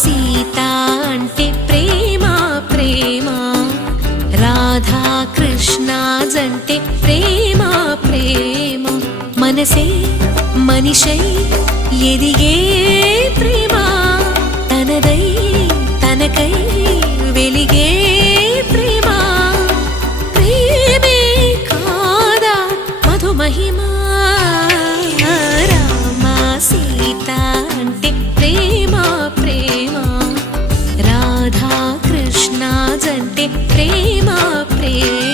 సీత అంటే ప్రేమ ప్రేమ రాధా కృష్ణాజంటే ప్రేమ ప్రేమ మనసే మనిషై ఎదిగే ప్రేమ తనదై తనకై వెలిగే ప్రేమ ప్రేమే కాదా మధుమహిమా రామ సీతా అంటే ప్రేమ ప్రేమ